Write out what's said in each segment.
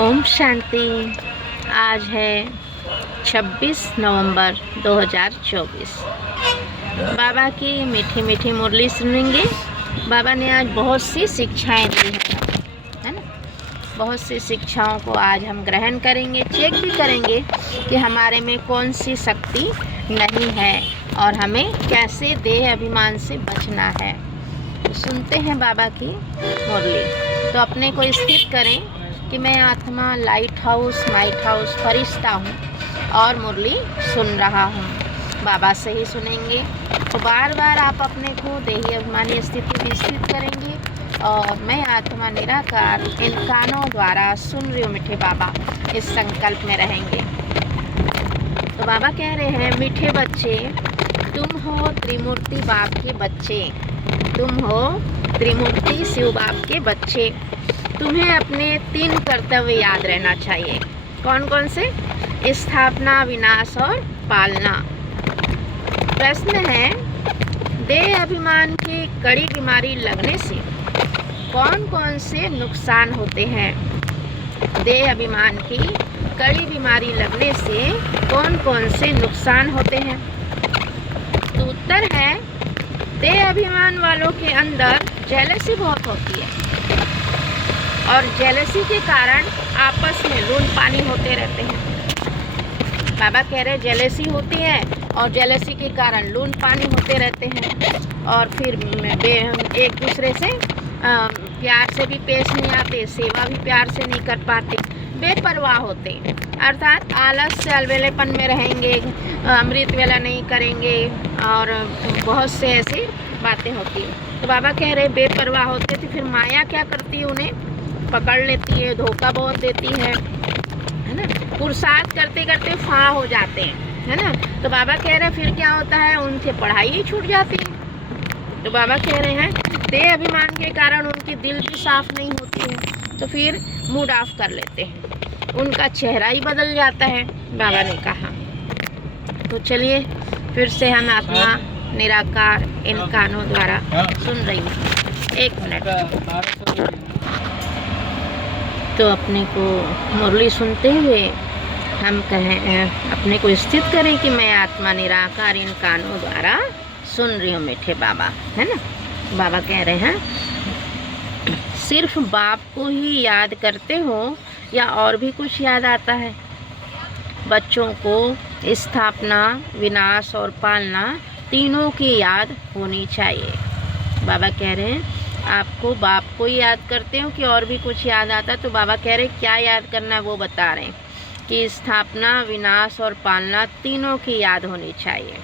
ओम शांति। आज है 26 नवंबर 2024। बाबा की मीठी मीठी मुरली सुनेंगे। बाबा ने आज बहुत सी शिक्षाएं दी है ना। बहुत सी शिक्षाओं को आज हम ग्रहण करेंगे, चेक भी करेंगे कि हमारे में कौन सी शक्ति नहीं है और हमें कैसे देह अभिमान से बचना है। तो सुनते हैं बाबा की मुरली। तो अपने को स्थित करें कि मैं आत्मा लाइट हाउस माइट हाउस फरिश्ता हूँ और मुरली सुन रहा हूँ। बाबा से ही सुनेंगे। तो बार बार आप अपने को देही अभिमानी स्थिति में स्थित करेंगे और मैं आत्मा निराकार इन कानों द्वारा सुन रही हूँ मीठे बाबा, इस संकल्प में रहेंगे। तो बाबा कह रहे हैं, मीठे बच्चे तुम हो त्रिमूर्ति बाप के बच्चे, तुम हो त्रिमूर्ति शिव बाप के बच्चे। तुम्हें अपने 3 कर्तव्य याद रहना चाहिए। कौन कौन से? स्थापना, विनाश और पालना। प्रश्न है, देह अभिमान की कड़ी बीमारी लगने से कौन कौन से नुकसान होते हैं? देह अभिमान की कड़ी बीमारी लगने से कौन कौन से नुकसान होते हैं? तो उत्तर है, देह अभिमान वालों के अंदर जेलसी बहुत होती है और जेलसी के कारण आपस में लून पानी होते रहते हैं। बाबा कह रहे जेलसी होती है और जेलसी के कारण लून पानी होते रहते हैं और फिर एक दूसरे से प्यार से भी पेश नहीं आते, सेवा भी प्यार से नहीं कर पाते, बेपरवाह होते, अर्थात आलस से अलवेलेपन में रहेंगे, अमृत वेला नहीं करेंगे और बहुत से ऐसी बातें होती हैं। तो बाबा कह रहे बेपरवाह होते, तो फिर माया क्या करती है? उन्हें पकड़ लेती है, धोखा बहुत देती है ना। पुरुषार्थ करते करते फाँ हो जाते हैं, है ना। तो बाबा कह रहे हैं फिर क्या होता है? उनसे पढ़ाई ही छूट जाती है। तो बाबा कह रहे हैं देह अभिमान के कारण उनकी दिल भी साफ नहीं होती है, तो फिर मूड ऑफ कर लेते हैं, उनका चेहरा ही बदल जाता है, बाबा ने कहा। तो चलिए फिर से हम आत्मा निराकार इन कानों द्वारा सुन रही हूँ। 1 मिनट। तो अपने को मुरली सुनते हुए हम कहें, अपने को स्थित करें कि मैं आत्मा निराकार इन कानों द्वारा सुन रही हूँ मीठे बाबा, है ना। बाबा कह रहे हैं, सिर्फ बाप को ही याद करते हो या और भी कुछ याद आता है? बच्चों को स्थापना, विनाश और पालना तीनों की याद होनी चाहिए। बाबा कह रहे हैं आपको बाप को याद करते हो कि और भी कुछ याद आता है? तो बाबा कह रहे क्या याद करना है वो बता रहे हैं कि स्थापना, विनाश और पालना तीनों की याद होनी चाहिए,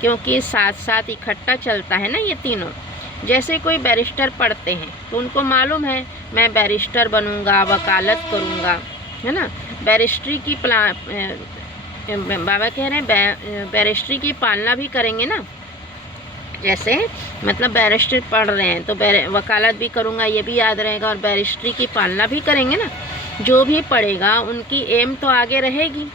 क्योंकि साथ साथ इकट्ठा चलता है ना ये तीनों। जैसे कोई बैरिस्टर पढ़ते हैं तो उनको मालूम है मैं बैरिस्टर बनूंगा, वकालत करूंगा, है ना। बैरिस्ट्री की बाबा कह रहे हैं बैरिस्ट्री की पालना भी करेंगे ना। जैसे मतलब बैरिस्टर पढ़ रहे हैं तो वकालत भी करूँगा, ये भी याद रहेगा, और बैरिस्ट्री की पालना भी करेंगे ना। जो भी पढ़ेगा उनकी एम तो आगे रहेगी।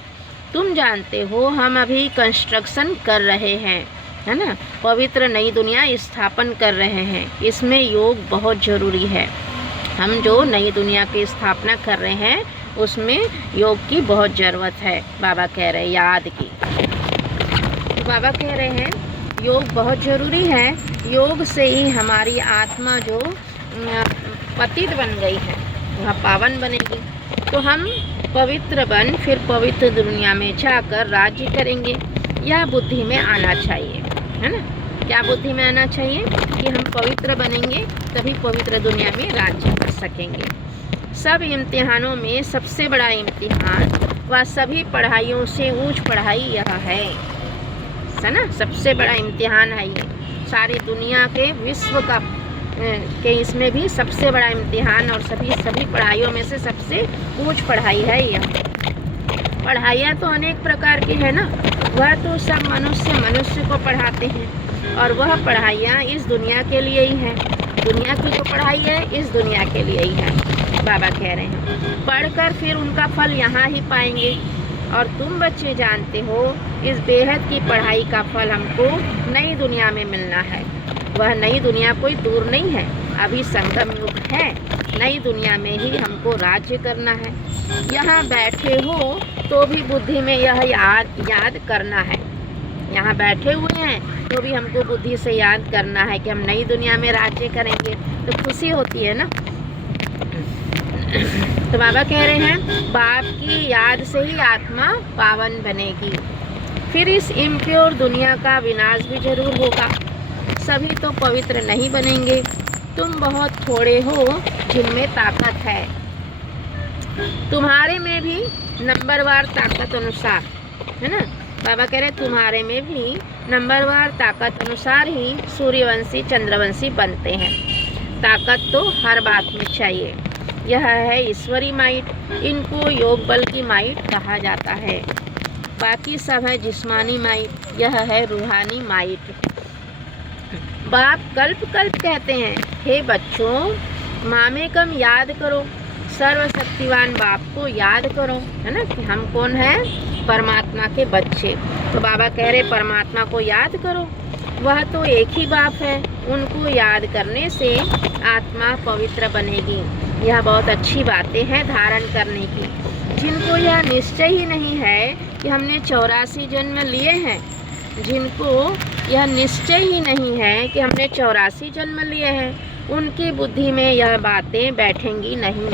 तुम जानते हो हम अभी कंस्ट्रक्शन कर रहे हैं, है ना, पवित्र नई दुनिया स्थापन कर रहे हैं। इसमें योग बहुत ज़रूरी है। हम जो नई दुनिया की स्थापना कर रहे हैं उसमें योग की बहुत ज़रूरत है। बाबा कह रहे हैं याद की। तो बाबा कह रहे हैं योग बहुत ज़रूरी है। योग से ही हमारी आत्मा जो पतित बन गई है वह पावन बनेगी। तो हम पवित्र बन फिर पवित्र दुनिया में जाकर राज्य करेंगे। यह बुद्धि में आना चाहिए, है ना। क्या बुद्धि में आना चाहिए? कि हम पवित्र बनेंगे तभी पवित्र दुनिया में राज्य कर सकेंगे। सब इम्तिहानों में सबसे बड़ा इम्तिहान व सभी पढ़ाइयों से ऊंच पढ़ाई यह है ना। सबसे बड़ा इम्तिहान है ये, सारी दुनिया के विश्व का के इसमें भी सबसे बड़ा इम्तिहान और सभी पढ़ाइयों में से सबसे ऊंच पढ़ाई है यह। पढ़ाइयाँ तो अनेक प्रकार की है ना, वह तो सब मनुष्य को पढ़ाते हैं और वह पढ़ाइयाँ इस दुनिया के लिए ही है। दुनिया की जो पढ़ाई है इस दुनिया के लिए ही है। बाबा कह रहे हैं पढ़कर फिर उनका फल यहाँ ही पाएंगे। और तुम बच्चे जानते हो इस बेहद की पढ़ाई का फल हमको नई दुनिया में मिलना है। वह नई दुनिया कोई दूर नहीं है, अभी संगम युग है, नई दुनिया में ही हमको राज्य करना है। यहाँ बैठे हो तो भी बुद्धि में यह याद करना है। यहाँ बैठे हुए हैं तो भी हमको बुद्धि से याद करना है कि हम नई दुनिया में राज्य करेंगे, तो खुशी होती है ना। तो बाबा कह रहे हैं बाप की याद से ही आत्मा पावन बनेगी, फिर इस इम्प्योर दुनिया का विनाश भी जरूर होगा। सभी तो पवित्र नहीं बनेंगे। तुम बहुत थोड़े हो जिनमें ताकत है। तुम्हारे में भी नंबरवार ताकत अनुसार, है ना। बाबा कह रहे तुम्हारे में भी नंबरवार ताकत अनुसार ही सूर्यवंशी चंद्रवंशी बनते हैं। ताकत तो हर बात में चाहिए। यह है ईश्वरी माइट, इनको योग बल की माइट कहा जाता है। बाकी सब है जिस्मानी माइट, यह है रूहानी माइट। बाप कल्प कल्प कहते हैं, हे बच्चों मामेकम याद करो, सर्वशक्तिवान बाप को याद करो, है ना, कि हम कौन है, परमात्मा के बच्चे। तो बाबा कह रहे परमात्मा को याद करो, वह तो एक ही बाप है। उनको याद करने से आत्मा पवित्र बनेगी। यह बहुत अच्छी बातें हैं धारण करने की। जिनको यह निश्चय ही नहीं है कि हमने 84 जन्म लिए हैं, जिनको यह निश्चय ही नहीं है कि हमने 84 जन्म लिए हैं, उनकी बुद्धि में यह बातें बैठेंगी नहीं,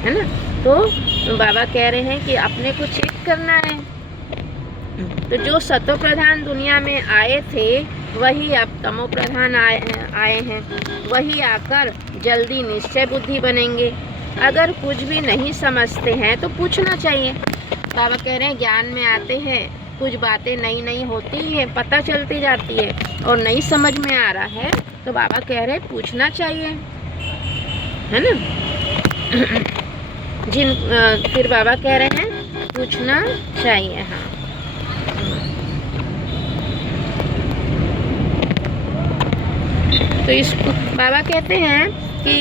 है ना। तो बाबा कह रहे हैं कि अपने को चेक करना है। तो जो सतो प्रधान दुनिया में आए थे वही अब तमो प्रधान आए हैं। वही आकर जल्दी निश्चय बुद्धि बनेंगे। अगर कुछ भी नहीं समझते हैं तो पूछना चाहिए। बाबा कह रहे हैं ज्ञान में आते हैं, कुछ बातें नई नई होती हैं, पता चलती जाती है, और नहीं समझ में आ रहा है तो बाबा कह रहे हैं पूछना चाहिए, है ना। फिर बाबा कह रहे हैं पूछना चाहिए। हाँ, तो इसको बाबा कहते हैं कि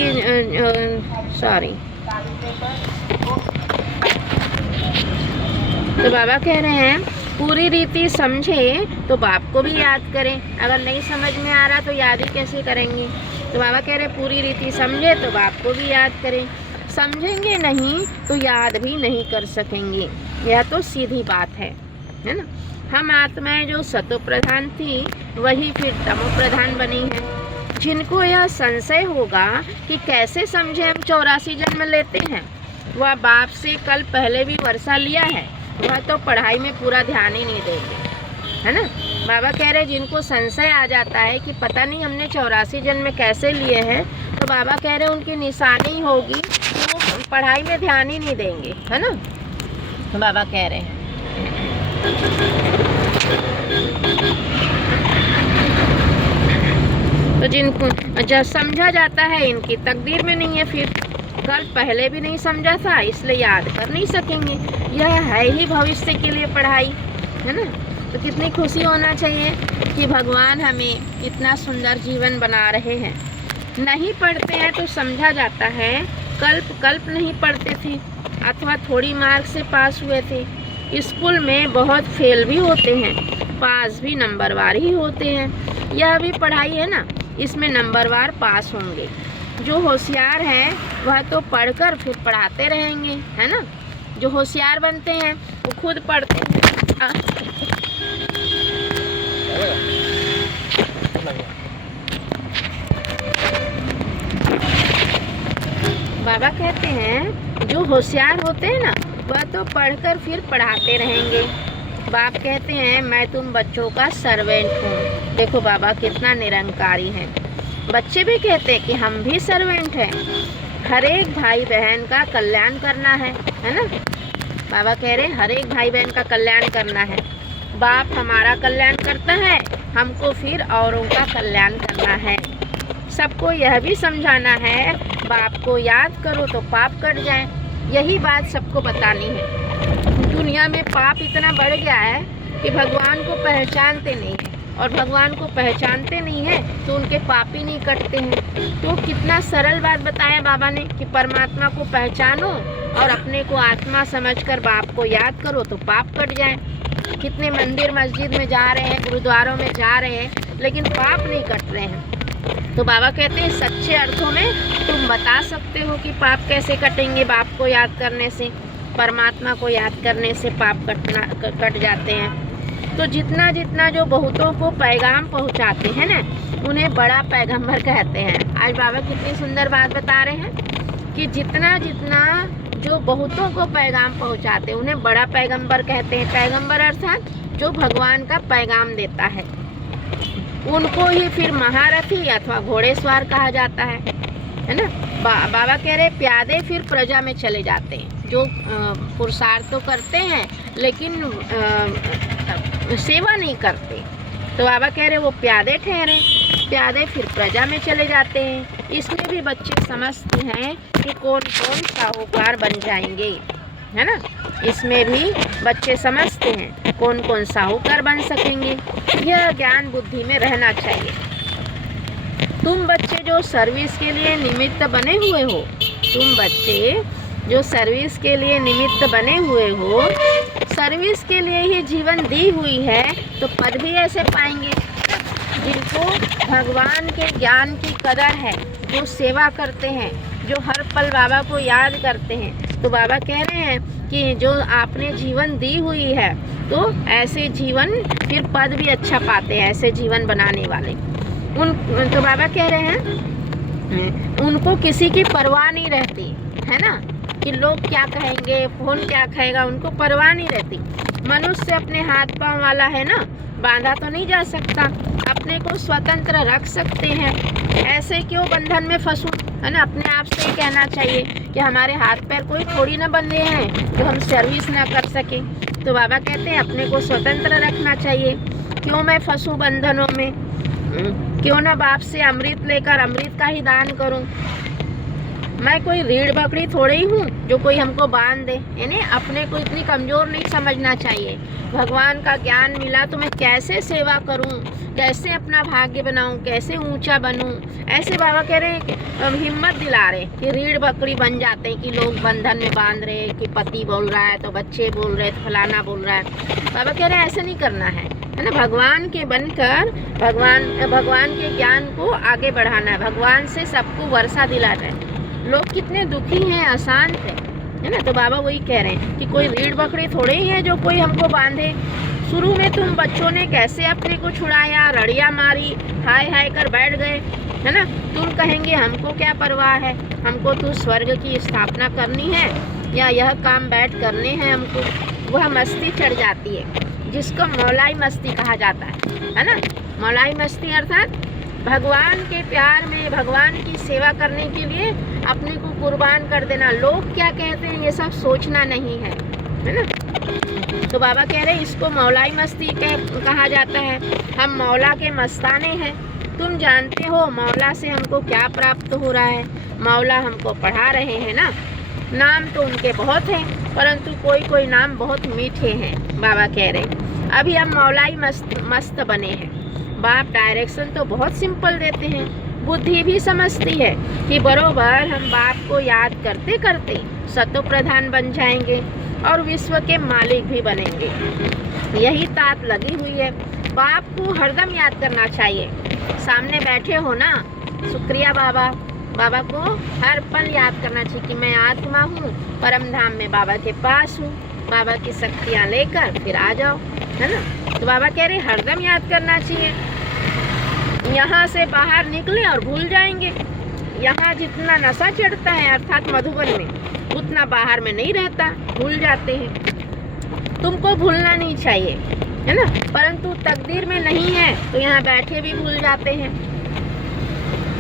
तो बाबा कह रहे हैं पूरी रीति समझे तो बाप को भी याद करें। अगर नहीं समझ में आ रहा तो याद ही कैसे करेंगे। तो बाबा कह रहे पूरी रीति समझे तो बाप को भी याद करें। समझेंगे नहीं तो याद भी नहीं कर सकेंगे। यह तो सीधी बात है ना। हम आत्माएं जो सतो प्रधान थी वही फिर तमो प्रधान बनी है। जिनको यह संशय होगा कि कैसे समझे हम 84 जन्म लेते हैं, वह बाप से कल पहले भी वर्षा लिया है, वह तो पढ़ाई में पूरा ध्यान ही नहीं देंगे, है ना। बाबा कह रहे जिनको संशय आ जाता है कि पता नहीं हमने 84 जन्म कैसे लिए हैं, तो बाबा कह रहे उनकी निशानी होगी कि वो पढ़ाई में ध्यान ही नहीं देंगे, है ना। तो बाबा कह रहे हैं तो जिनको जब समझा जाता है इनकी तकदीर में नहीं है, फिर कल पहले भी नहीं समझा था इसलिए याद कर नहीं सकेंगे। यह है ही भविष्य के लिए पढ़ाई, है ना। तो कितनी खुशी होना चाहिए कि भगवान हमें इतना सुंदर जीवन बना रहे हैं। नहीं पढ़ते हैं तो समझा जाता है कल्प नहीं पढ़ते थे अथवा थोड़ी मार्क से पास हुए थे। स्कूल में बहुत फेल भी होते हैं, पास भी नंबरवार ही होते हैं। यह भी पढ़ाई है ना, इसमें नंबरवार पास होंगे। जो होशियार है वह तो पढ़कर फिर पढ़ाते रहेंगे, है ना। जो होशियार बनते हैं वो खुद पढ़ते हैं। बाबा कहते हैं जो होशियार होते हैं ना वह तो पढ़कर फिर पढ़ाते रहेंगे। बाप कहते हैं मैं तुम बच्चों का सर्वेंट हूँ। देखो बाबा कितना निरंकारी है। बच्चे भी कहते हैं कि हम भी सर्वेंट हैं। हर एक भाई बहन का कल्याण करना है ना। बाबा कह रहे हर एक भाई बहन का कल्याण करना है। बाप हमारा कल्याण करता है, हमको फिर औरों का कल्याण करना है। सबको यह भी समझाना है बाप को याद करो तो पाप कट जाए। यही बात सबको बतानी है। दुनिया में पाप इतना बढ़ गया है कि भगवान को पहचानते नहीं है, और भगवान को पहचानते नहीं है तो उनके पाप ही नहीं कटते हैं। तो कितना सरल बात बताया बाबा ने कि परमात्मा को पहचानो और अपने को आत्मा समझकर बाप को याद करो तो पाप कट जाए। कितने मंदिर मस्जिद में जा रहे हैं, गुरुद्वारों में जा रहे हैं, लेकिन पाप नहीं कट रहे हैं। तो बाबा कहते हैं सच्चे अर्थों में तुम बता सकते हो कि पाप कैसे कटेंगे। बाप को याद करने से, परमात्मा को याद करने से पाप कट जाते हैं। तो जितना जितना जो बहुतों को पैगाम पहुंचाते हैं ना, उन्हें बड़ा पैगंबर कहते हैं। आज बाबा कितनी सुंदर बात बता रहे हैं कि जितना जितना जो बहुतों को पैगाम पहुंचाते हैं उन्हें बड़ा पैगंबर कहते हैं। पैगंबर अर्थात जो भगवान का पैगाम देता है, उनको ही फिर महारथी अथवा घोड़ेसवार कहा जाता है ना। बाबा कह रहे प्यादे फिर प्रजा में चले जाते हैं, जो पुरुषार्थ तो करते हैं लेकिन सेवा नहीं करते। तो बाबा कह रहे वो प्यादे ठहरे, प्यादे फिर प्रजा में चले जाते हैं। इसमें भी बच्चे समझते हैं कि कौन कौन साहूकार बन जाएंगे, है ना। इसमें भी बच्चे समझते हैं कौन कौन साहूकार बन सकेंगे। यह ज्ञान बुद्धि में रहना चाहिए। तुम बच्चे जो सर्विस के लिए निमित्त बने हुए हो, तुम बच्चे जो सर्विस के लिए निमित्त बने हुए हो, सर्विस के लिए ही जीवन दी हुई है, तो पद भी ऐसे पाएंगे। जिनको भगवान के ज्ञान की कदर है, जो सेवा करते हैं, जो हर पल बाबा को याद करते हैं, तो बाबा कह रहे हैं कि जो आपने जीवन दी हुई है, तो ऐसे जीवन फिर पद भी अच्छा पाते हैं, ऐसे जीवन बनाने वाले। तो बाबा कह रहे हैं उनको किसी की परवाह नहीं रहती, है ना, कि लोग क्या कहेंगे, कौन क्या कहेगा, उनको परवाह नहीं रहती। मनुष्य अपने हाथ पांव वाला है ना, बांधा तो नहीं जा सकता, अपने को स्वतंत्र रख सकते हैं। ऐसे क्यों बंधन में फंसूं, है ना। अपने आप से ही कहना चाहिए कि हमारे हाथ पैर कोई थोड़ी ना बंधे हैं तो हम सर्विस ना कर सके। तो बाबा कहते हैं अपने को स्वतंत्र रखना चाहिए। क्यों मैं फंसूं बंधनों में, क्यों ना बाप से अमृत लेकर अमृत का ही दान करूं। मैं कोई रीढ़ बकरी थोड़ी ही हूँ जो कोई हमको बांध दे, यानी अपने को इतनी कमज़ोर नहीं समझना चाहिए। भगवान का ज्ञान मिला तो मैं कैसे सेवा करूँ, कैसे अपना भाग्य बनाऊँ, कैसे ऊंचा बनूँ। ऐसे बाबा कह रहे हैं कि हिम्मत दिला रहे कि रीढ़ बकरी बन जाते हैं, कि लोग बंधन में बांध रहे, कि पति बोल रहा है तो बच्चे बोल रहे तो फलाना बोल रहा है। बाबा कह रहे हैं ऐसे नहीं करना है ना। भगवान के बनकर भगवान के ज्ञान को आगे बढ़ाना है, भगवान से सबको वर्षा दिलाना है। लोग कितने दुखी हैं, अशांत है ना। तो बाबा वही कह रहे हैं कि कोई रीढ़ बकरी थोड़े ही है जो कोई हमको बांधे। शुरू में तुम बच्चों ने कैसे अपने को छुड़ाया, रड़िया मारी, हाय हाय कर बैठ गए, है ना। तुम कहेंगे हमको क्या परवाह है, हमको तो स्वर्ग की स्थापना करनी है या यह काम बैठ करने हैं हमको। वह मस्ती चढ़ जाती है जिसको मौलाई मस्ती कहा जाता है ना। मौलाई मस्ती अर्थात भगवान के प्यार में, भगवान की सेवा करने के लिए अपने को कुर्बान कर देना। लोग क्या कहते हैं ये सब सोचना नहीं है, है ना। तो बाबा कह रहे हैं इसको मौलाई मस्ती कहा जाता है। हम मौला के मस्ताने हैं। तुम जानते हो मौला से हमको क्या प्राप्त हो रहा है। मौला हमको पढ़ा रहे हैं ना। नाम तो उनके बहुत हैं, परंतु कोई कोई नाम बहुत मीठे हैं। बाबा कह रहे हैं अभी हम मौलाई मस्त बने हैं। बाप डायरेक्शन तो बहुत सिंपल देते हैं। बुद्धि भी समझती है कि बरोबर हम बाप को याद करते करते सतो प्रधान बन जाएंगे और विश्व के मालिक भी बनेंगे। यही तात लगी हुई है। बाप को हरदम याद करना चाहिए। सामने बैठे हो ना, शुक्रिया बाबा। बाबा को हर पल याद करना चाहिए कि मैं आत्मा हूँ, परम धाम में बाबा के पास हूँ। बाबा की शक्तियाँ लेकर फिर आ जाओ, है ना। तो बाबा कह रहे हरदम याद करना चाहिए। यहाँ से बाहर निकले और भूल जाएंगे। यहाँ जितना नशा चढ़ता है अर्थात मधुबन में, उतना बाहर में नहीं रहता, भूल जाते हैं। तुमको भूलना नहीं चाहिए, है ना, परंतु तकदीर में नहीं है तो यहाँ बैठे भी भूल जाते हैं।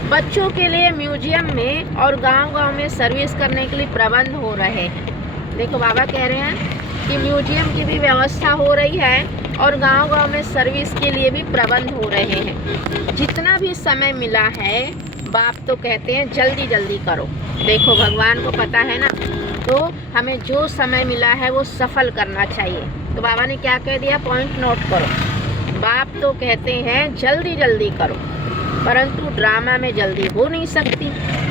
बच्चों के लिए म्यूजियम में और गांव-गांव में सर्विस करने के लिए प्रबंध हो रहे हैं। देखो बाबा कह रहे हैं कि म्यूजियम की भी व्यवस्था हो रही है और गांव-गांव में सर्विस के लिए भी प्रबंध हो रहे हैं। जितना भी समय मिला है बाप तो कहते हैं जल्दी जल्दी करो। देखो भगवान को पता है ना, तो हमें जो समय मिला है वो सफल करना चाहिए। तो बाबा ने क्या कह दिया, पॉइंट नोट करो। बाप तो कहते हैं जल्दी जल्दी करो, परंतु ड्रामा में जल्दी हो नहीं सकती।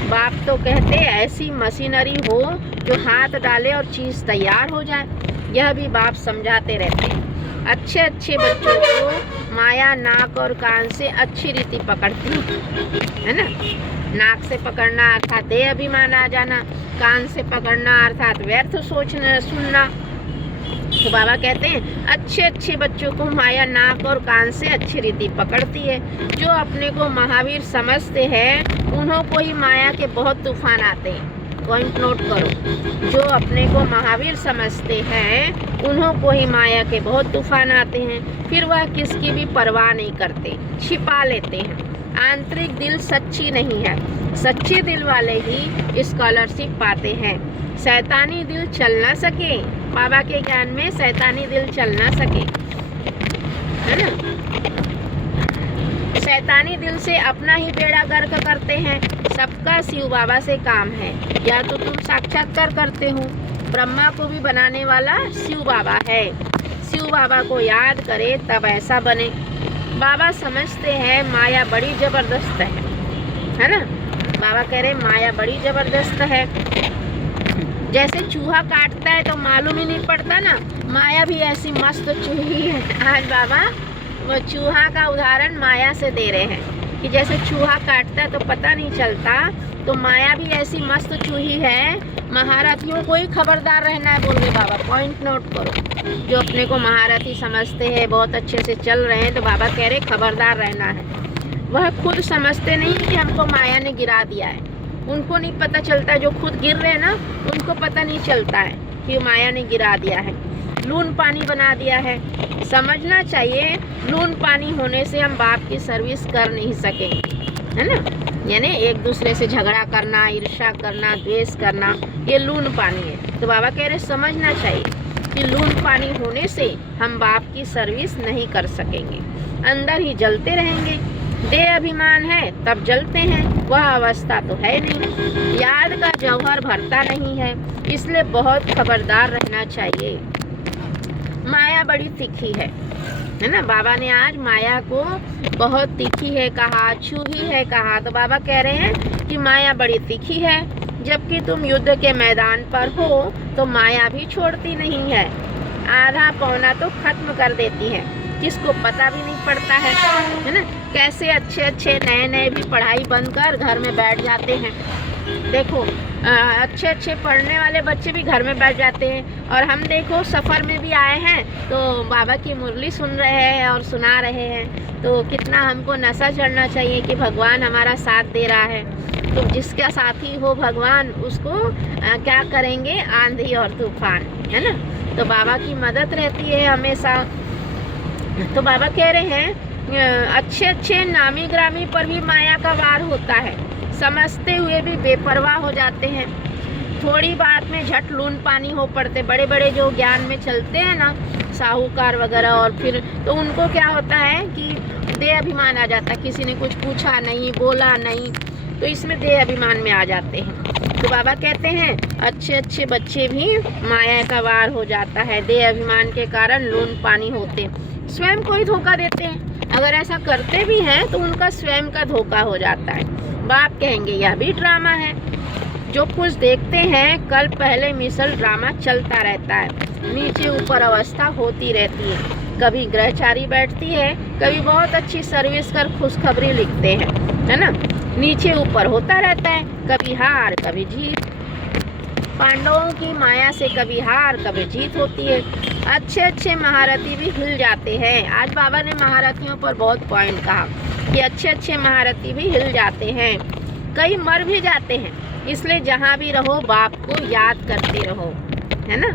बाप तो कहते हैं ऐसी मशीनरी हो जो हाथ डाले और चीज़ तैयार हो जाए। यह भी बाप समझाते रहते हैं। अच्छे अच्छे बच्चों को माया नाक और कान से अच्छी रीति पकड़ती है ना। नाक से पकड़ना अर्थात देह अभिमान आ जाना, कान से पकड़ना अर्थात व्यर्थ सोचना सुनना। तो बाबा कहते हैं अच्छे अच्छे बच्चों को माया नाक और कान से अच्छी रीति पकड़ती है। जो अपने को महावीर समझते हैं उन्हों को ही माया के बहुत तूफान आते हैं। पॉइंट नोट करो, जो अपने को महावीर समझते हैं उन्हों को ही माया के बहुत तूफान आते हैं। फिर वह किसकी भी परवाह नहीं करते, छिपा लेते हैं। आंतरिक दिल सच्ची नहीं है, सच्चे दिल वाले ही स्कॉलरशिप पाते हैं। शैतानी दिल चल ना सके, बाबा के ज्ञान में शैतानी दिल चल ना सके, है ना। शैतानी दिल से अपना ही बेड़ा गर्क करते हैं। सबका शिव बाबा से काम है, या तो तुम साक्षात्कार करते हो। ब्रह्मा को भी बनाने वाला शिव बाबा है। शिव बाबा को याद करे तब ऐसा बने। बाबा समझते हैं माया बड़ी जबरदस्त है ना। बाबा कह रहे माया बड़ी जबरदस्त है। जैसे चूहा काटता है तो मालूम ही नहीं पड़ता ना, माया भी ऐसी मस्त चूही है। आज बाबा वो चूहा का उदाहरण माया से दे रहे हैं कि जैसे चूहा काटता है तो पता नहीं चलता, तो माया भी ऐसी मस्त चूही है। महारथियों को ही खबरदार रहना है बोल रहे बाबा। पॉइंट नोट करो, जो अपने को महारथी समझते हैं, बहुत अच्छे से चल रहे हैं, तो बाबा कह रहे खबरदार रहना है। वह खुद समझते नहीं कि हमको माया ने गिरा दिया है। उनको नहीं पता चलता, जो खुद गिर रहे हैं ना उनको पता नहीं चलता है कि माया ने गिरा दिया है, लून पानी बना दिया है। समझना चाहिए लून पानी होने से हम बाप की सर्विस कर नहीं सकेंगे, है ना। यानी एक दूसरे से झगड़ा करना, ईर्ष्या करना, द्वेष करना, ये लून पानी है। तो बाबा कह रहे समझना चाहिए कि लून पानी होने से हम बाप की सर्विस नहीं कर सकेंगे, अंदर ही जलते रहेंगे। देह अभिमान है तब जलते हैं, वह अवस्था तो है नहीं। याद का जौहर भरता नहीं है, इसलिए बहुत खबरदार रहना चाहिए। माया बड़ी तीखी है ना। बाबा ने आज माया को बहुत तीखी है कहा, छूही है कहा। तो बाबा कह रहे हैं कि माया बड़ी तीखी है। जबकि तुम युद्ध के मैदान पर हो तो माया भी छोड़ती नहीं है, आधा पौना तो खत्म कर देती है, किसको पता भी नहीं पड़ता है ना। कैसे अच्छे अच्छे नए नए भी पढ़ाई बंद कर घर में बैठ जाते हैं। देखो अच्छे अच्छे पढ़ने वाले बच्चे भी घर में बैठ जाते हैं। और हम देखो सफ़र में भी आए हैं तो बाबा की मुरली सुन रहे हैं और सुना रहे हैं, तो कितना हमको नशा चढ़ना चाहिए कि भगवान हमारा साथ दे रहा है। तो जिसका साथी हो भगवान उसको क्या करेंगे, आंधी और तूफान, है ना। तो बाबा की मदद रहती है हमेशा। तो बाबा कह रहे हैं अच्छे अच्छे नामी ग्रामी पर भी माया का वार होता है, समझते हुए भी बेपरवाह हो जाते हैं। थोड़ी बात में झट लून पानी हो पड़ते। बड़े बड़े जो ज्ञान में चलते हैं ना, साहूकार वगैरह, और फिर तो उनको क्या होता है कि देह अभिमान आ जाता है। किसी ने कुछ पूछा नहीं, बोला नहीं, तो इसमें देह अभिमान में आ जाते हैं। तो बाबा कहते हैं अच्छे अच्छे बच्चे भी माया का वार हो जाता है, देह अभिमान के कारण लून पानी होते, स्वयं को ही धोखा देते हैं। अगर ऐसा करते भी हैं तो उनका स्वयं का धोखा हो जाता है। बाप कहेंगे यह भी ड्रामा है। जो कुछ देखते हैं कल पहले मिसल ड्रामा चलता रहता है, नीचे ऊपर अवस्था होती रहती है। कभी ग्रहचारी बैठती है, कभी बहुत अच्छी सर्विस कर खुशखबरी लिखते हैं, है ना। नीचे ऊपर होता रहता है, कभी हार कभी जीत। पांडवों की माया से कभी हार कभी जीत होती है। अच्छे अच्छे महारथी भी हिल जाते हैं। आज बाबा ने महारथियों पर बहुत पॉइंट कहा कि अच्छे अच्छे महारथी भी हिल जाते हैं, कई मर भी जाते हैं। इसलिए जहाँ भी रहो बाप को याद करते रहो, है ना।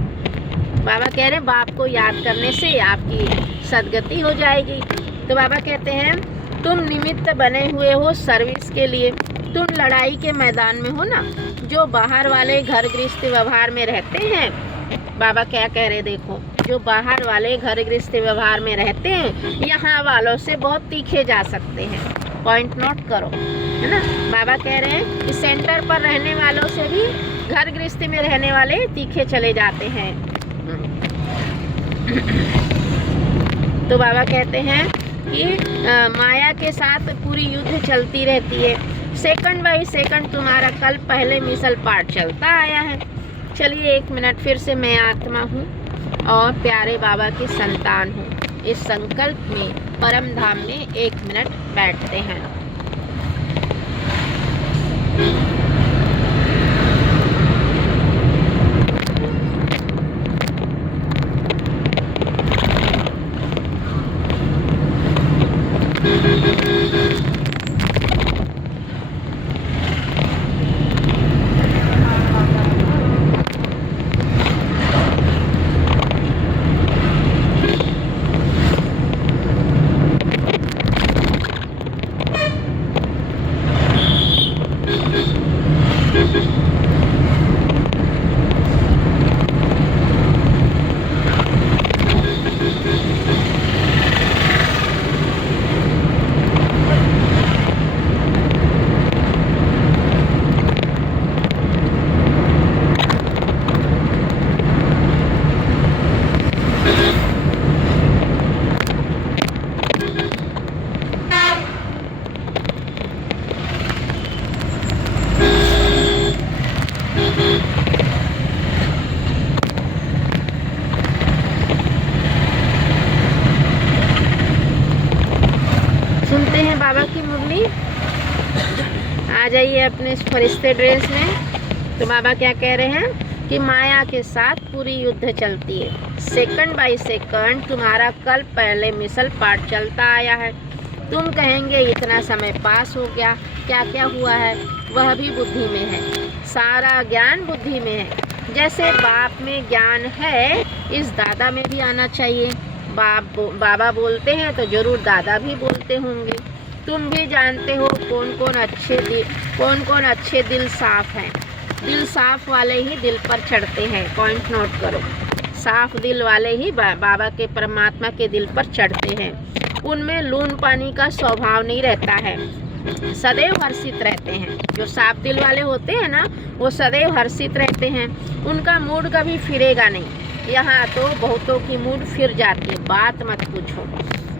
बाबा कह रहे बाप को याद करने से आपकी सदगति हो जाएगी। तो बाबा कहते हैं तुम निमित्त बने हुए हो सर्विस के लिए। तुम लड़ाई के मैदान में हो ना। जो बाहर वाले घर गृहस्थ व्यवहार में रहते हैं, बाबा क्या कह रहे देखो, जो बाहर वाले घर गृहस्थ व्यवहार में रहते हैं यहाँ वालों से बहुत तीखे जा सकते हैं। पॉइंट नोट करो, है ना। बाबा कह रहे हैं कि सेंटर पर रहने वालों से भी घर गृहस्थी में रहने वाले तीखे चले जाते हैं। तो बाबा कहते हैं कि माया के साथ पूरी युद्ध चलती रहती है। सेकंड बाई सेकंड तुम्हारा कल पहले मिसल पार्ट चलता आया है। चलिए 1 मिनट, फिर से मैं आत्मा हूँ और प्यारे बाबा की संतान हूँ। इस संकल्प में परम धाम में 1 मिनट बैठते हैं। सुनते हैं बाबा की मुरली। आ जाइए अपने फरिश्ते ड्रेस में। तो बाबा क्या कह रहे हैं कि माया के साथ पूरी युद्ध चलती है। सेकंड बाय सेकंड तुम्हारा कल पहले मिसल पाठ चलता आया है। तुम कहेंगे इतना समय पास हो गया, क्या क्या हुआ है, वह भी बुद्धि में है। सारा ज्ञान बुद्धि में है। जैसे बाप में ज्ञान है, इस दादा में भी आना चाहिए। बाबा बोलते हैं तो जरूर दादा भी बोलते होंगे। तुम भी जानते हो कौन कौन अच्छे दिल साफ हैं। दिल साफ वाले ही दिल पर चढ़ते हैं। पॉइंट नोट करो। साफ दिल वाले ही बाबा के परमात्मा के दिल पर चढ़ते हैं। उनमें लून पानी का स्वभाव नहीं रहता है, सदैव हर्षित रहते हैं। जो साफ दिल वाले होते हैं ना, वो सदैव हर्षित रहते हैं। उनका मूड कभी फिरेगा नहीं। यहाँ तो बहुतों की मूड फिर जाती है, बात मत पूछो।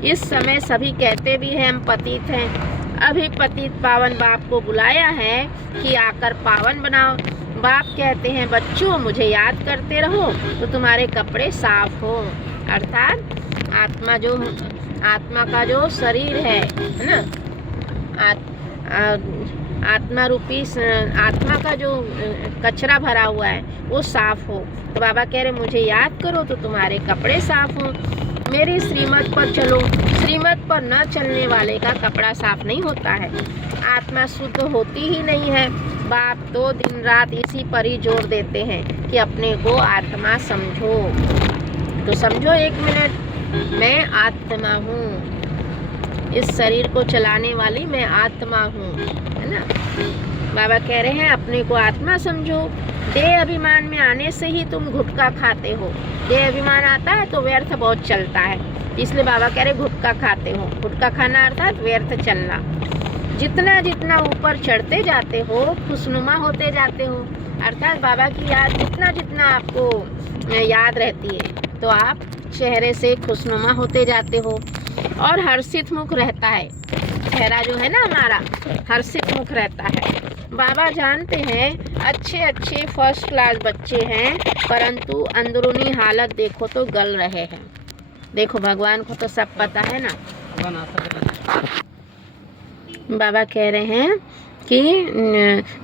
इस समय सभी कहते भी हैं हम पतित हैं। अभी पतित पावन बाप को बुलाया है कि आकर पावन बनाओ। बाप कहते हैं बच्चों मुझे याद करते रहो तो तुम्हारे कपड़े साफ हो। अर्थात आत्मा का जो शरीर है ना, आत्मा रूपी आत्मा का जो कचरा भरा हुआ है वो साफ हो। तो बाबा कह रहे मुझे याद करो तो तुम्हारे कपड़े साफ हो। मेरी श्रीमत पर चलो। श्रीमत पर न चलने वाले का कपड़ा साफ नहीं होता है। आत्मा शुद्ध होती ही नहीं है। बाप तो दिन रात इसी पर ही जोर देते हैं कि अपने को आत्मा समझो। तो समझो 1 मिनट, मैं आत्मा हूँ। इस शरीर को चलाने वाली मैं आत्मा हूँ, है ना। बाबा कह रहे हैं अपने को आत्मा समझो। देह अभिमान में आने से ही तुम गुटखा खाते हो। देह अभिमान आता है तो व्यर्थ बहुत चलता है, इसलिए बाबा कह रहे गुटखा खाते हो। गुटखा खाना अर्थात व्यर्थ चलना। जितना जितना ऊपर चढ़ते जाते हो खुशनुमा होते जाते हो। अर्थात बाबा की याद जितना जितना आपको याद रहती है तो आप चेहरे से खुशनुमा होते जाते हो और हर्षित मुख रहता है। चेहरा जो है ना हमारा हर्षित मुख रहता है। बाबा जानते हैं अच्छे अच्छे फर्स्ट क्लास बच्चे हैं, परंतु अंदरूनी हालत देखो तो गल रहे हैं। देखो भगवान को तो सब पता है ना। बाबा कह रहे हैं कि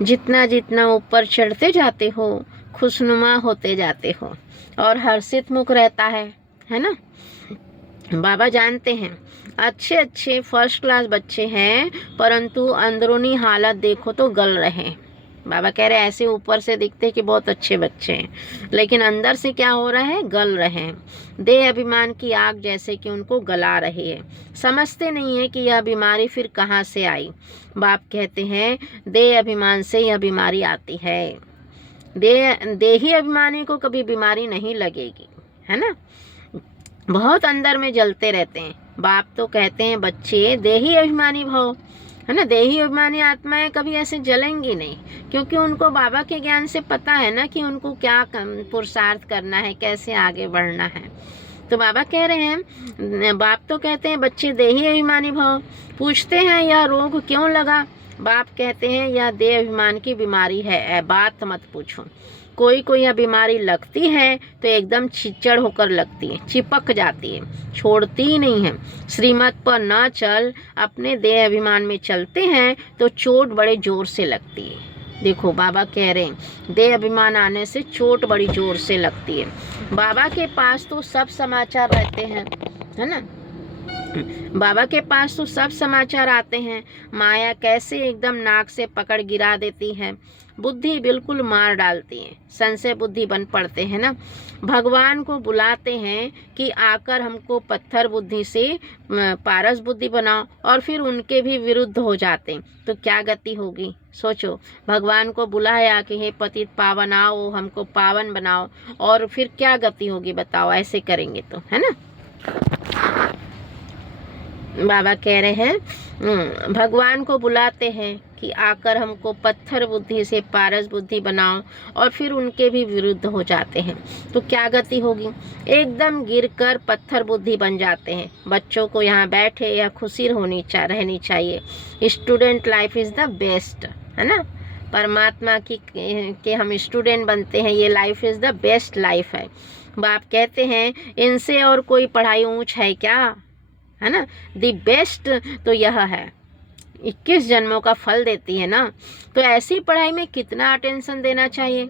जितना जितना ऊपर चढ़ते जाते हो खुशनुमा होते जाते हो और हर्षित मुख रहता है ना। बाबा जानते हैं अच्छे अच्छे फर्स्ट क्लास बच्चे हैं, परंतु अंदरूनी हालत देखो तो गल रहे हैं। बाबा कह रहे हैं ऐसे ऊपर से दिखते हैं कि बहुत अच्छे बच्चे हैं, लेकिन अंदर से क्या हो रहा है, गल रहे हैं। देह अभिमान की आग जैसे कि उनको गला रही है। समझते नहीं है कि यह बीमारी फिर कहाँ से आई। बाप कहते हैं देह अभिमान से यह बीमारी आती है। देही अभिमानी को कभी बीमारी नहीं लगेगी, है ना। बहुत अंदर में जलते रहते हैं। बाप तो कहते हैं बच्चे देही अभिमानी भव, है ना। देही अभिमानी आत्माएं कभी ऐसे जलेंगी नहीं, क्योंकि उनको बाबा के ज्ञान से पता है ना कि उनको क्या पुरुषार्थ करना है, कैसे आगे बढ़ना है। तो बाबा कह रहे हैं, बाप तो कहते हैं बच्चे देही अभिमानी भव। पूछते हैं यह रोग क्यों लगा। बाप कहते हैं यह देह अभिमान की बीमारी है, बात मत पूछो। कोई कोई यह बीमारी लगती है तो एकदम छिचड़ होकर लगती है, चिपक जाती है, छोड़ती ही नहीं है। श्रीमत पर न चल अपने देह अभिमान में चलते हैं तो चोट बड़े जोर से लगती है। देखो बाबा कह रहे हैं देह अभिमान आने से चोट बड़ी जोर से लगती है। बाबा के पास तो सब समाचार रहते हैं, है ना। बाबा के पास तो सब समाचार आते हैं। माया कैसे एकदम नाक से पकड़ गिरा देती है, बुद्धि बिल्कुल मार डालती है, संशय बुद्धि बन पड़ते हैं ना। भगवान को बुलाते हैं कि आकर हमको पत्थर बुद्धि से पारस बुद्धि बनाओ, और फिर उनके भी विरुद्ध हो जाते हैं तो क्या गति होगी। सोचो, भगवान को बुलाया कि हे पतित पावन आओ हमको पावन बनाओ, और फिर क्या गति होगी बताओ, ऐसे करेंगे तो, है ना। बाबा कह रहे हैं भगवान को बुलाते हैं कि आकर हमको पत्थर बुद्धि से पारस बुद्धि बनाओ, और फिर उनके भी विरुद्ध हो जाते हैं तो क्या गति होगी। एकदम गिरकर पत्थर बुद्धि बन जाते हैं। बच्चों को यहाँ बैठे या खुशी रहनी चाहिए। Student life is the best, है ना। परमात्मा की के हम स्टूडेंट बनते हैं, ये life is the best life है। बाप कहते हैं इनसे और कोई पढ़ाई ऊंच है क्या, है ना। दी बेस्ट तो यह है, 21 जन्मों का फल देती है ना। तो ऐसी पढ़ाई में कितना अटेंशन देना चाहिए,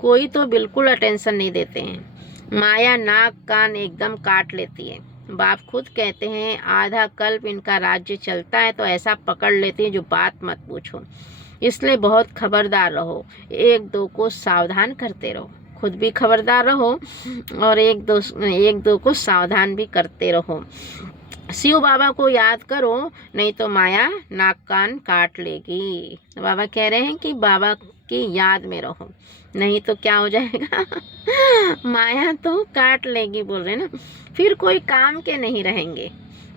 कोई तो बिल्कुल अटेंशन नहीं देते हैं। माया नाक कान एकदम काट लेती है। बाप खुद कहते हैं आधा कल्प इनका राज्य चलता है तो ऐसा पकड़ लेते हैं जो बात मत पूछो। इसलिए बहुत खबरदार रहो, एक दो को सावधान करते रहो, खुद भी खबरदार रहो और एक दो को सावधान भी करते रहो। शिव बाबा को याद करो, नहीं तो माया नाक कान काट लेगी। बाबा कह रहे हैं कि बाबा की याद में रहो, नहीं तो क्या हो जाएगा माया तो काट लेगी, बोल रहे ना, फिर कोई काम के नहीं रहेंगे।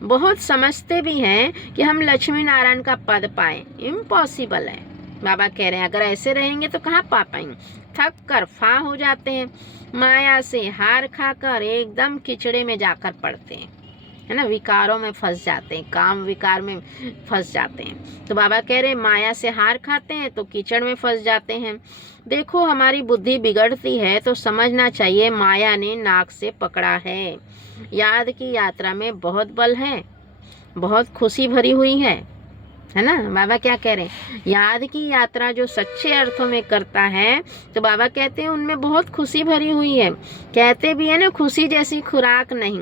बहुत समझते भी हैं कि हम लक्ष्मी नारायण का पद पाएं, इम्पॉसिबल है। बाबा कह रहे हैं अगर ऐसे रहेंगे तो कहाँ पा पाएंगे, थक कर फा हो जाते हैं, माया से हार खाकर एकदम कीचड़े में जाकर पड़ते हैं, है ना। विकारों में फंस जाते हैं, काम विकार में फंस जाते हैं। तो बाबा कह रहे हैं माया से हार खाते हैं तो कीचड़ में फंस जाते हैं। देखो हमारी बुद्धि बिगड़ती है तो समझना चाहिए माया ने नाक से पकड़ा है। याद की यात्रा में बहुत बल है, बहुत खुशी भरी हुई है ना। बाबा क्या कह रहे हैं, याद की यात्रा जो सच्चे अर्थों में करता है तो बाबा कहते हैं उनमें बहुत खुशी भरी हुई है। कहते भी है ना, खुशी जैसी खुराक नहीं।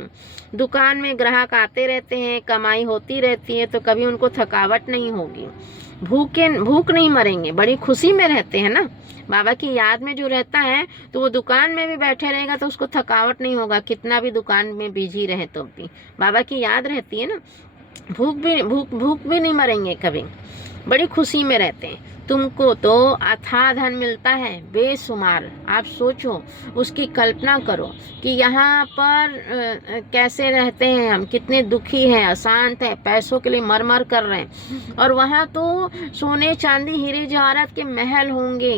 दुकान में ग्राहक आते रहते हैं, कमाई होती रहती है तो कभी उनको थकावट नहीं होगी, भूख नहीं मरेंगे, बड़ी खुशी में रहते हैं ना। बाबा की याद में जो रहता है तो वो दुकान में भी बैठे रहेगा तो उसको थकावट नहीं होगा, कितना भी दुकान में बिजी रहे तो भी बाबा की याद रहती है ना। भूख भी नहीं मरेंगे कभी, बड़ी खुशी में रहते हैं। तुमको तो अथाह धन मिलता है बेशुमार। आप सोचो, उसकी कल्पना करो कि यहाँ पर कैसे रहते हैं हम, कितने दुखी हैं, अशांत हैं, पैसों के लिए मर कर रहे हैं, और वहाँ तो सोने चांदी हीरे जवाहरात के महल होंगे,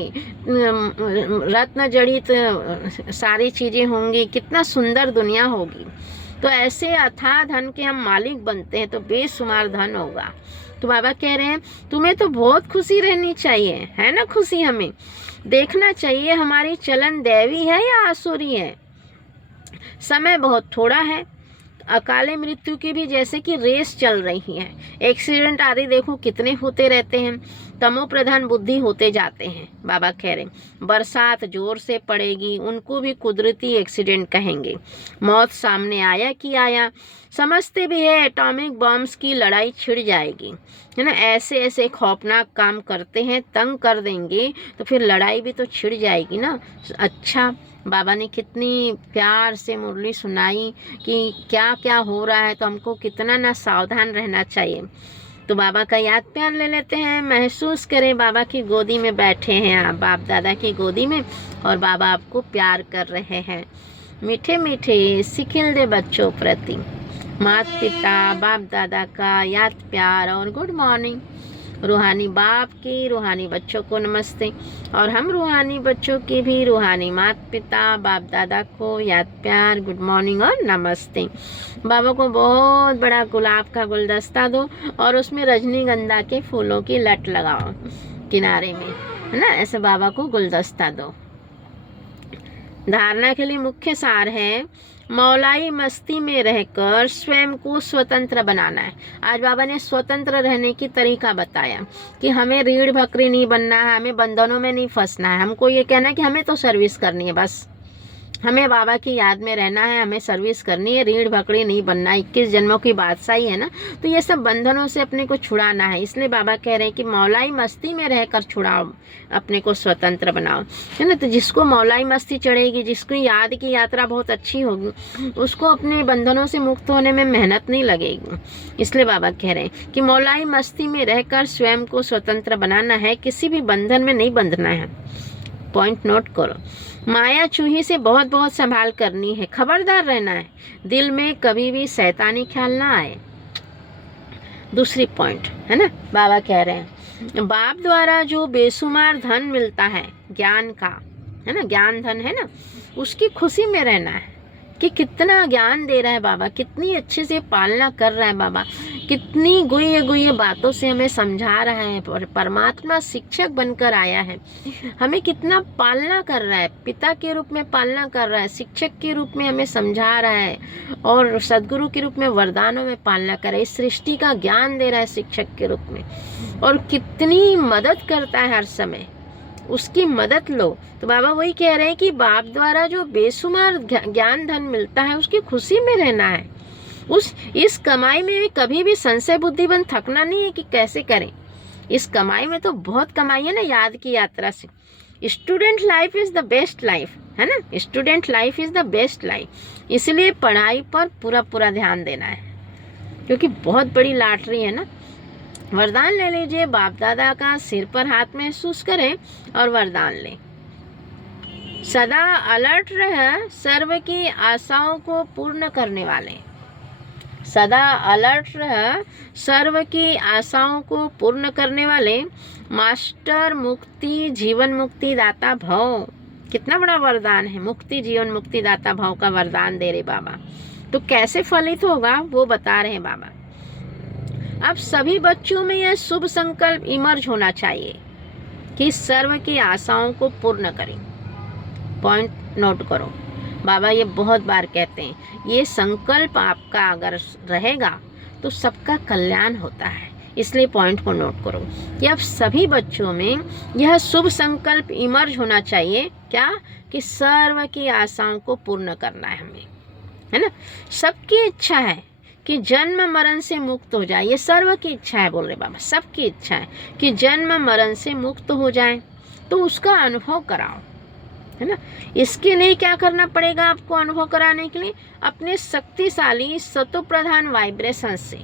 रत्न जड़ित सारी चीज़ें होंगी, कितना सुंदर दुनिया होगी। तो ऐसे अथाह धन के हम मालिक बनते हैं तो बेशुमार धन होगा। तो बाबा कह रहे हैं तुम्हें तो बहुत खुशी रहनी चाहिए, है ना। खुशी हमें देखना चाहिए हमारी चलन दैवी है या आसुरी है। समय बहुत थोड़ा है, अकाले मृत्यु की भी जैसे कि रेस चल रही है। एक्सीडेंट आदि देखो कितने होते रहते हैं, तमो प्रधान बुद्धि होते जाते हैं। बाबा कह रहे हैं बरसात जोर से पड़ेगी, उनको भी कुदरती एक्सीडेंट कहेंगे। मौत सामने आया कि आया, समझते भी है एटॉमिक बॉम्ब्स की लड़ाई छिड़ जाएगी, है ना। ऐसे ऐसे खौफनाक काम करते हैं, तंग कर देंगे तो फिर लड़ाई भी तो छिड़ जाएगी ना। अच्छा, बाबा ने कितनी प्यार से मुरली सुनाई कि क्या क्या हो रहा है, तो हमको कितना ना सावधान रहना चाहिए। तो बाबा का याद प्यार ले लेते हैं, महसूस करें बाबा की गोदी में बैठे हैं आप, बाप दादा की गोदी में, और बाबा आपको प्यार कर रहे हैं। मीठे मीठे सिखिल दे बच्चों प्रति माता पिता बाप दादा का याद प्यार और गुड मॉर्निंग। रूहानी बाप की रूहानी बच्चों को नमस्ते, और हम रूहानी बच्चों की भी रूहानी माता पिता बाप दादा को याद प्यार गुड मॉर्निंग और नमस्ते। बाबा को बहुत बड़ा गुलाब का गुलदस्ता दो और उसमें रजनीगंधा के फूलों की लट लगाओ किनारे में, है ना। ऐसे बाबा को गुलदस्ता दो। धारणा के लिए मुख्य सार है मौलाई मस्ती में रहकर स्वयं को स्वतंत्र बनाना है। आज बाबा ने स्वतंत्र रहने की तरीका बताया कि हमें रीढ़ बकरी नहीं बनना है, हमें बंधनों में नहीं फंसना है। हमको ये कहना है कि हमें तो सर्विस करनी है, बस हमें बाबा की याद में रहना है, हमें सर्विस करनी है, रीढ़ बकरी नहीं बनना। 21 जन्मों की बादशाही है ना, तो ये सब बंधनों से अपने को छुड़ाना है। इसलिए बाबा कह रहे हैं कि मौलाई मस्ती में रहकर छुड़ाओ, अपने को स्वतंत्र बनाओ, है ना। तो जिसको मौलाई मस्ती चढ़ेगी, जिसको याद की यात्रा बहुत अच्छी होगी, उसको अपने बंधनों से मुक्त होने में मेहनत नहीं लगेगी। इसलिए बाबा कह रहे हैं कि मौलाई मस्ती में रहकर स्वयं को स्वतंत्र बनाना है, किसी भी बंधन में नहीं बंधना है। पॉइंट नोट करो। माया चूही से बहुत बहुत संभाल करनी है, खबरदार रहना है, दिल में कभी भी शैतानी ख्याल ना आए। दूसरी पॉइंट है ना, बाबा कह रहे हैं बाप द्वारा जो बेशुमार धन मिलता है ज्ञान का, है ना, ज्ञान धन है ना, उसकी खुशी में रहना है कि कितना ज्ञान दे रहा है बाबा, कितनी अच्छे से पालना कर रहा है बाबा, कितनी गुह्य गुह्य बातों से हमें समझा रहा है। और परमात्मा शिक्षक बनकर आया है, हमें कितना पालना कर रहा है, पिता के रूप में पालना कर रहा है, शिक्षक के रूप में हमें समझा रहा है, और सद्गुरु के रूप में वरदानों में पालना कर रहा है। इस सृष्टि का ज्ञान दे रहा है शिक्षक के रूप में, और कितनी मदद करता है हर समय, उसकी मदद लो। तो बाबा वही कह रहे हैं कि बाप द्वारा जो बेशुमार ज्ञान धन मिलता है, उसकी खुशी में रहना है। इस कमाई में भी कभी भी संशय बुद्धिबंद थकना नहीं है कि कैसे करें। इस कमाई में तो बहुत कमाई है ना, याद की यात्रा से। Student life is the best life, है ना, student life is the best life. इसलिए पढ़ाई पर पूरा पूरा ध्यान देना है, क्योंकि बहुत बड़ी लॉटरी है ना। वरदान ले लीजिए, बाप दादा का सिर पर हाथ महसूस करें और वरदान लें। सदा अलर्ट रह सर्व की आशाओं को पूर्ण करने वाले। सदा अलर्ट रह सर्व की आशाओं को पूर्ण करने वाले मास्टर मुक्ति जीवन मुक्ति दाता भव। कितना बड़ा वरदान है, मुक्ति जीवन मुक्ति दाता भव का वरदान दे रहे बाबा। तो कैसे फलित होगा वो बता रहे हैं बाबा। अब सभी बच्चों में यह शुभ संकल्प इमर्ज होना चाहिए कि सर्व की आशाओं को पूर्ण करें। पॉइंट नोट करो, बाबा ये बहुत बार कहते हैं, ये संकल्प आपका अगर रहेगा तो सबका कल्याण होता है। इसलिए पॉइंट को नोट करो कि अब सभी बच्चों में यह शुभ संकल्प इमर्ज होना चाहिए, क्या, कि सर्व की आशाओं को पूर्ण करना है हमें, है ना। सबकी इच्छा है कि जन्म मरण से मुक्त हो जाए, ये सर्व की इच्छा है, बोल रहे बाबा, सबकी इच्छा है कि जन्म मरण से मुक्त हो जाए। तो उसका अनुभव कराओ, है ना। इसके लिए क्या करना पड़ेगा आपको अनुभव कराने के लिए? अपने शक्तिशाली सतो प्रधान वाइब्रेशन से,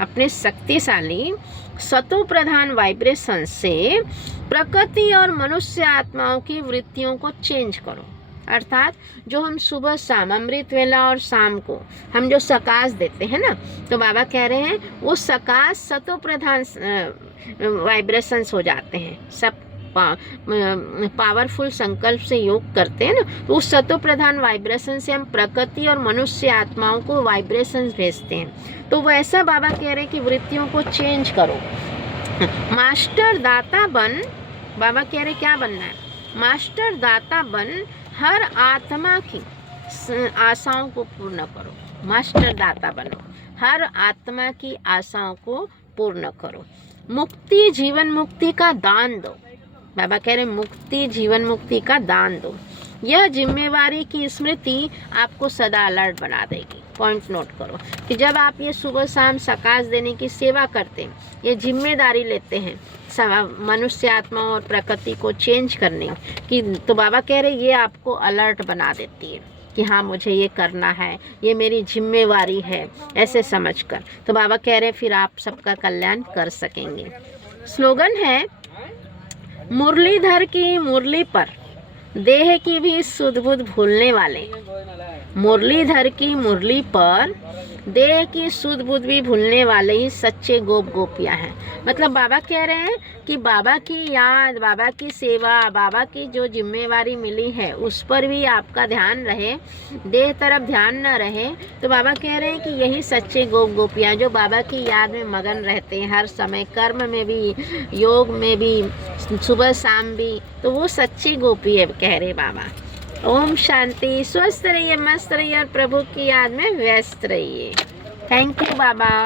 अपने शक्तिशाली सतो प्रधान वाइब्रेशन से प्रकृति और मनुष्य आत्माओं की वृत्तियों को चेंज करो। अर्थात जो हम सुबह शाम अमृत वेला और शाम को हम जो सकाश देते हैं ना, तो बाबा कह रहे हैं वो सकाश सतो प्रधान वाइब्रेशंस हो जाते हैं। सब पावरफुल संकल्प से योग करते हैं ना, तो उस सतो प्रधान वाइब्रेशन से हम प्रकृति और मनुष्य आत्माओं को वाइब्रेशंस भेजते हैं। तो वैसा बाबा कह रहे हैं कि वृत्तियों को चेंज करो। मास्टर दाता बन, बाबा कह रहे क्या बनना है? मास्टर दाता बन हर आत्मा की आशाओं को पूर्ण करो। मास्टर दाता बनो, हर आत्मा की आशाओं को पूर्ण करो। मुक्ति जीवन मुक्ति का दान दो। बाबा कह रहे मुक्ति जीवन मुक्ति का दान दो। यह जिम्मेवारी की स्मृति आपको सदा अलर्ट बना देगी। पॉइंट नोट करो कि जब आप ये सुबह शाम सकाश देने की सेवा करते हैं, ये जिम्मेदारी लेते हैं मनुष्य आत्मा और प्रकृति को चेंज करने की, तो बाबा कह रहे ये आपको अलर्ट बना देती है कि हाँ मुझे ये करना है, ये मेरी जिम्मेवारी है, ऐसे समझकर। तो बाबा कह रहे फिर आप सबका कल्याण कर सकेंगे। स्लोगन है, मुरलीधर की मुरली पर देह की भी सुध बुध भूलने वाले। मुरलीधर की मुरली पर देह की सुध बुध भी भूलने वाले ही सच्चे गोप गोपियाँ हैं। मतलब बाबा कह रहे हैं कि बाबा की याद, बाबा की सेवा, बाबा की जो जिम्मेवारी मिली है उस पर भी आपका ध्यान रहे, देह तरफ ध्यान न रहे। तो बाबा कह रहे हैं कि यही सच्चे गोप गोपियाँ जो बाबा की याद में मगन रहते हैं हर समय, कर्म में भी, योग में भी, सुबह शाम भी, तो वो सच्ची गोपी है, कह रहे बाबा। ओम शांति। स्वस्थ रहिए, मस्त रहिए और प्रभु की याद में व्यस्त रहिए। Thank you Baba.